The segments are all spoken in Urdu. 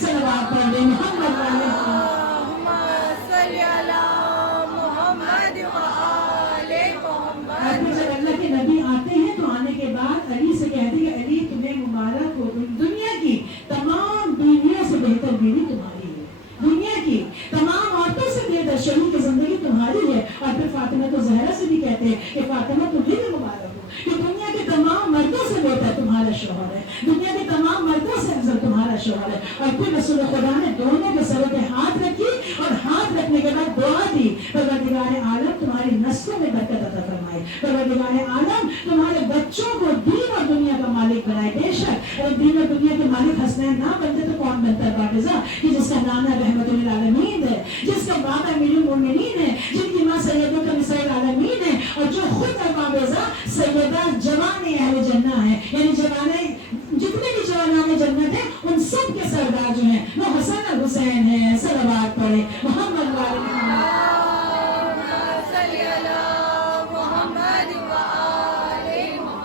صلوات پڑھ دیں محمد والے اور پھر جب اللہ کے نبی آتے ہیں تو آنے کے بعد علی سے کہتے ہیں کہ علی تمہیں مبارک ہو، دنیا کی تمام بیویوں سے بہتر بیوی تمہاری ہے، دنیا کی تمام عورتوں سے بہتر شریک کی زندگی تمہاری ہے۔ اور پھر فاطمہ تو زہرا سے بھی کہتے ہیں کہ فاطمہ تمہیں بھی مبارک ہو کہ دنیا کے تمام مردوں سے بہتر تمہارا شوہر ہے، دنیا کے تمام مردوں سے افضل تمہارا شوہر ہے۔ اور پھر رسول خدا نے دونوں کے سروں پہ ہاتھ رکھی اور ہاتھ رکھنے کے بعد دعا دی، پروردگار عالم تمہاری نسلوں میں برکت عطا فرمائے، پروردگار عالم تمہارے بچوں کو دین اور دنیا کا مالک بنائے۔ بے شک اگر دین اور دنیا کے مالک حسنین نہ بنتے تو کون بنتا ہے باقاعدہ کہ جس کا نام ہے رحمت للعالمین ہے، جس کا باپ امیر المومنین ہے، جن کی ماں سیدوں کا نساء العالمین ہے، اور جو خود باقاعدہ سیدہ جوان اہل جنہ ہے، یعنی جوانے جتنے بھی جوانان جنت ہیں ان سب کے سردار جو ہیں وہ حسن اور حسین ہیں۔ صلوات پڑھے محمد والے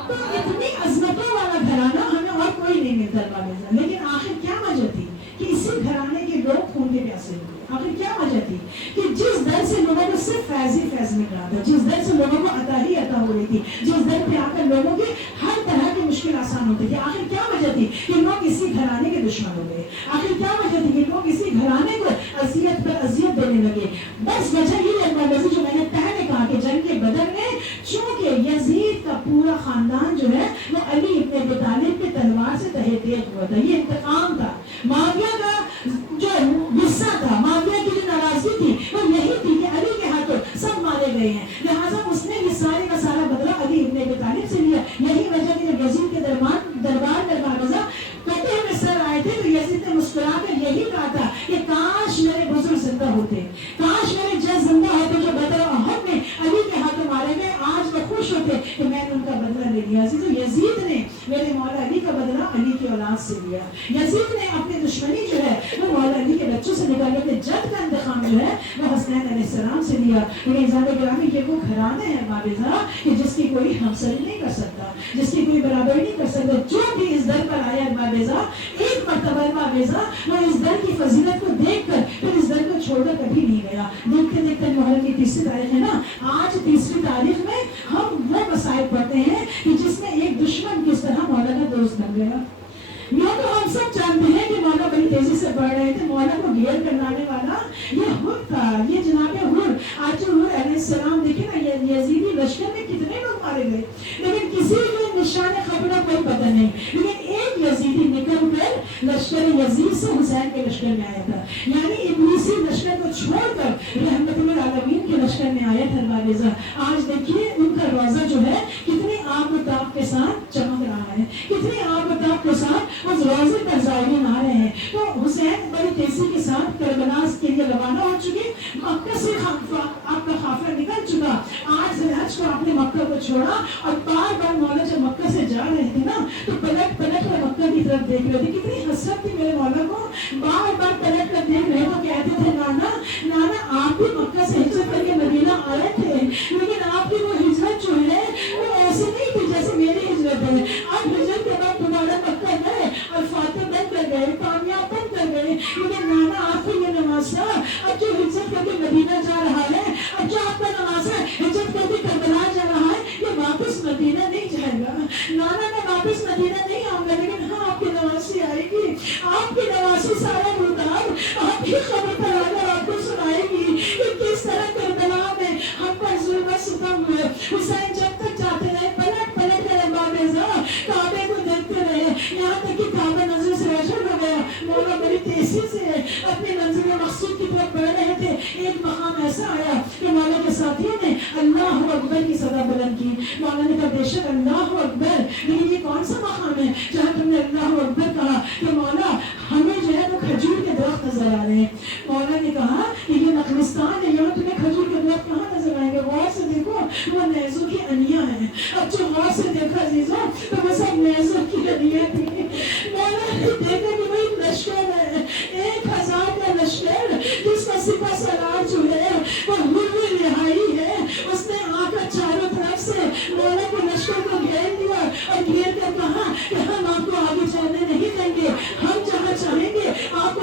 تو اتنی عظمتوں والا گھرانہ ہمیں اور کوئی نہیں ملتا باقاعدہ۔ لیکن آخر کیا وجہ تھی کہ اسی گھرانے کے لوگ خون کے پیاسے ہوئے؟ آخر کیا وجہ تھی کہ جس در سے لوگوں کو صرف فیض ہی فیض مل رہا تھا، جس در سے لوگوں کو عطا ہی عطا ہو رہی تھی، جس در پہ آ کر لوگوں کی ہر طرح کی مشکل آسان ہوتی تھی، آخر کیا وجہ تھی کہ لوگ اسی گھرانے کے دشمن ہو گئے؟ آخر کیا وجہ تھی کہ لوگ اسی گھرانے کو اذیت پر اذیت دینے لگے؟ بس وجہ یہ ہے جو میں نے پہلے کہا کہ جنگ کے بدر میں چونکہ یزید کا پورا خاندان جو ہے وہ علی ابن ابی طالب کے تلوار سے تہہ تیغ ہوا تھا، یہ انتقام تھا۔ معاویہ کا جو غصہ تھا، معاویہ کی جو ناراضگی تھی وہ یہی تھی کہ علی کے ہاتھوں سب مارے گئے ہیں، لہٰذا اس نے یہ سارے کا سارا بدلہ علی ابن ابی طالب سے لیا۔ یہی وجہ کہ جب یزید کے دربار میں باقاعدہ کٹے میں سر آئے تھے تو یزید نے مسکرا کر یہی کہا تھا کہ کاش میرے بزرگ زندہ ہوتے، کاش میرے جد زندہ ہوتے جو بدر و احد میں علی کے ہاتھوں مارے گئے، آج وہ خوش ہوتے کہ میں نے ان کا بدلہ لے لیا۔ تو یزید نے میرے مولا علی کا بدلہ علی کی اولاد سے لیا، یزید نے اپنی دشمنی جو ہے وہ مولا علی کے بچوں سے نکالی، اپنے جد کا انتقام جو ہے وہ حسنین علیہ السلام سے لیا۔ لیکن زیادہ گرامی یہ وہ گھرانے ہیں باقاعدہ کہ جس کی کوئی ہمسری نہیں کر سکتا، جس کی کوئی برابری نہیں کر سکتا۔ جو بھی اس در پر آیا باقاعدہ ایک مرتبہ باقاعدہ وہ اس در کی فضیلت کو دیکھ کر پھر اس در کو چھوڑ کر کبھی نہیں گیا۔ دیکھتے دیکھتے محرم کی 30 تاریخ ہے نا، آج 30 تاریخ میں ہم وہ مسائل پڑھتے ہیں کہ جس میں ایک دشمن کس طرح مولا کا دوست بن گیا۔ یوں تو ہم سب جانتے ہیں کہ مولا بڑی تیزی سے بڑھ رہے تھے، مولا کو گھیر کر لانے والا یہ حر تھا، یہ جناب حر۔ آج جو حر علیہ السلام دیکھیں نا، یزیدی لشکر میں کتنے لوگ مارے گئے لیکن کسی کو نشان خبر کوئی پتہ نہیں، لیکن ایک یزیدی نکل کر لشکر یزید سے حسین کے لشکر میں آیا تھا، یعنی ابلیسی لشکر کو چھوڑ کر رحمت للعالمین کے لشکر میں آیا تھا باقاعدہ۔ آج دیکھیے ان کا روزہ جو ہے کتنی آب و تاب کے ساتھ چمک رہا ہے، کتنی آب و تاب کے ساتھ اس روزے پر زائرین آ رہے ہیں۔ تو حسین بڑی تیزی کے ساتھ کربلا کے لیے روانہ ہو چکے، مکہ سے آپ کا قافلہ نکل چکا۔ آج حج کو آپ نے مکہ کو چھوڑا اور بار بار مولا جب مکہ سے جا رہے تھے نا تو پلٹ پلٹ کر مکہ کی طرف دیکھ رہے تھے، کتنی حسرت تھی میرے مولا کو، بار بار پلٹ کر دیکھ رہے تو کہتے تھے نانا آپ بھی مکہ سے ہجرت کر کے مدینہ آئے تھے، لیکن آپ کی وہ ہجرت جو ہے وہ ایسی نہیں تھی جیسے میری ہجرت ہے۔ آپ ہجرت کے بعد دوبارہ مکہ گئے اور فاتح بن کر گئے، کامیاب بن کر گئے، لیکن نانا آپ کو یہ نوازا اب جو ہجرت کر کے مدینہ جا رہا ہے، اب جو آپ کا نوازا ہجرت کر کے کربلا جا رہا ہے، یہ واپس مدینہ نہیں جائے گا۔ نانا میں واپس مدینہ نہیں آؤں گا، لیکن ہاں آپ کی نواسی آئے گی، آپ کی نواسی سارا مردار آپ کی خبر پر آ کر آپ کو سنائے گی کہ کس طرح کربلا میں ہم پر ظلم و ستم ہوئے۔ حسین جب تک جاتے رہے پلٹ پلٹ کر باقاعدہ کعبے کو دیکھتے رہے، یہاں تک کہ کعبہ نظر سے روشن ہو گیا۔ مولا بڑی تیزی سے اپنے منزل مقصود کی طرف بڑھ رہے تھے، ایک مقام ایسا آیا کہ مولا کے ساتھیوں نے اللہ اکبر کی صدا بلند کی۔ مولا نے کہا بے شک اللہ اکبر، لیکن یہ کون سا مقام ہے جہاں تم نے اللہ اکبر کہا کہ مولا ہمیں جو ہے وہ کھجور کے درخت نظر آ رہے ہیں۔ مولا نے کہا کہ یہ نخلستان ہے، یہاں تمہیں کھجور کے درخت کہاں نظر آئیں گے؟ غور سے دیکھو وہ نیزوں کی انیاں ہیں۔ اب جو غور سے دیکھا عزیزوں تو وہ سب نیزوں کی انیاں تھی۔ مولا نے دیکھا کہ وہی لشکر ہے، 1000 کا لشکر جس کا سپہ سالار جو ہے وہ حر رہائی ہے، اس نے آ کر چاروں طرف سے مولا کے لشکر کو گھیر لیا اور گھیر کر کہا کہ ہم آپ کو آگے جانے نہیں دیں گے، ہم جہاں چاہیں گے آپ کو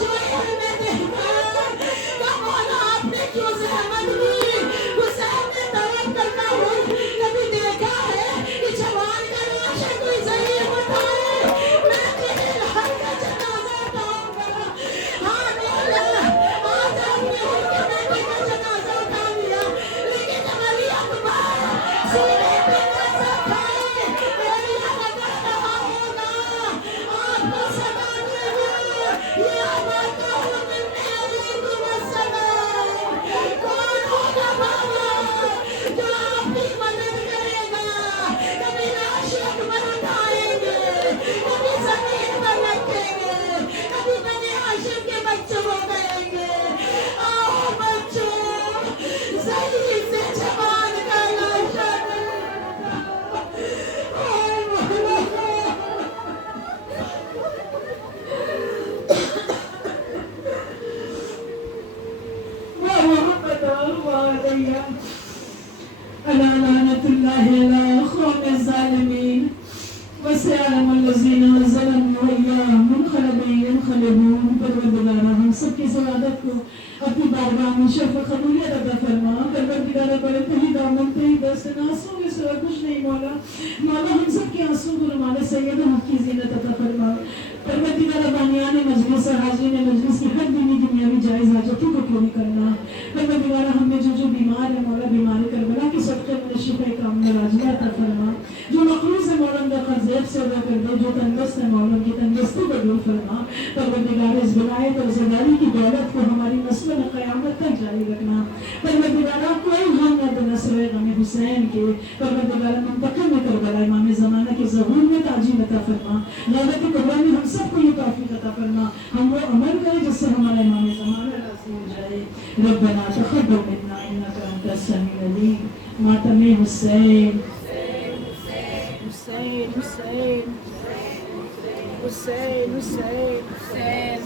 جو علم دیتا کہ مولا آپ نے کیوں زحمت لی. حسین نے طلب کرنا ہو کبھی دیکھا ہے کہ جوان کا لاش ہے کوئی ضعیف اٹھائے. میں تیرے لال کا جنازہ اٹھاؤں گا. ہاں مولا آج آپ نے ان کے بیٹے کا جنازہ اٹھا لیا لیکن علی اکبر سینے پہ نظر کھائے علی اکبر رہا ہوگا آپ کو صدا دے گا یا ابا من علیکم السلام. کون ہوگا بابا جو آپ کی مدد کرے گا. کبھی لاش اکبر اٹھائیں گے کبھی زمین پر رکھیں گے کبھی بنی ہاشم کے بچوں کو کہیں گے آؤ بچوں ضعیف سے جوان کا لاشا محمد علیہ الا لعنت اللہ علی قوم الظالمین وسيعلم الذين ظلموا وإياهم ينقلبون. پروردگارہ ہم سب کی سعادت کو اپنی بارگاہ میں شرف قبولیت عطا فرما. پروردگارہ بڑے کہیں دامن کہیں دست آنسوں کے سوا کچھ نہیں مولا. مولا ہم سب کے آنسوں کو رومال سید و حق کی زینت عطا فرما. پروردگارہ بانیان مجلس اور حاضرین مجلس کی ہر دینی دنیاوی جائز حاجتوں کو پوری کرنا. پروردگارہ ہم میں جو بیمار ہے مولا بیمار کربلا کے صدقے میں شفا کاملہ عاجلہ عطا فرما. جو مقروض ہے مولا اندر قرضیت سے ادا کر دے. جو تندرست ہے مولا ان کی تندرستی کو دور فرما. پروردگار اس ولایت اور زداری کی دولت کو ہماری نسل قیامت تک جاری رکھنا. پروردگارہ کوئی غم نہ دے نصر غم حسین کے. پروردگارہ منتقم کربلا امام زمانہ کے ظہور میں تاجیل عطا فرما. لعنت کبریٰ میں ہم سب کو یہ توفیق عطا فرما. ہم وہ عمل کریں جس سے ہمارا امام زمانہ راضی ہو جائے. ربنا تقبل منا انک انت السمیع العلیم. ماتم حسین حسین حسین حسین حسین حسین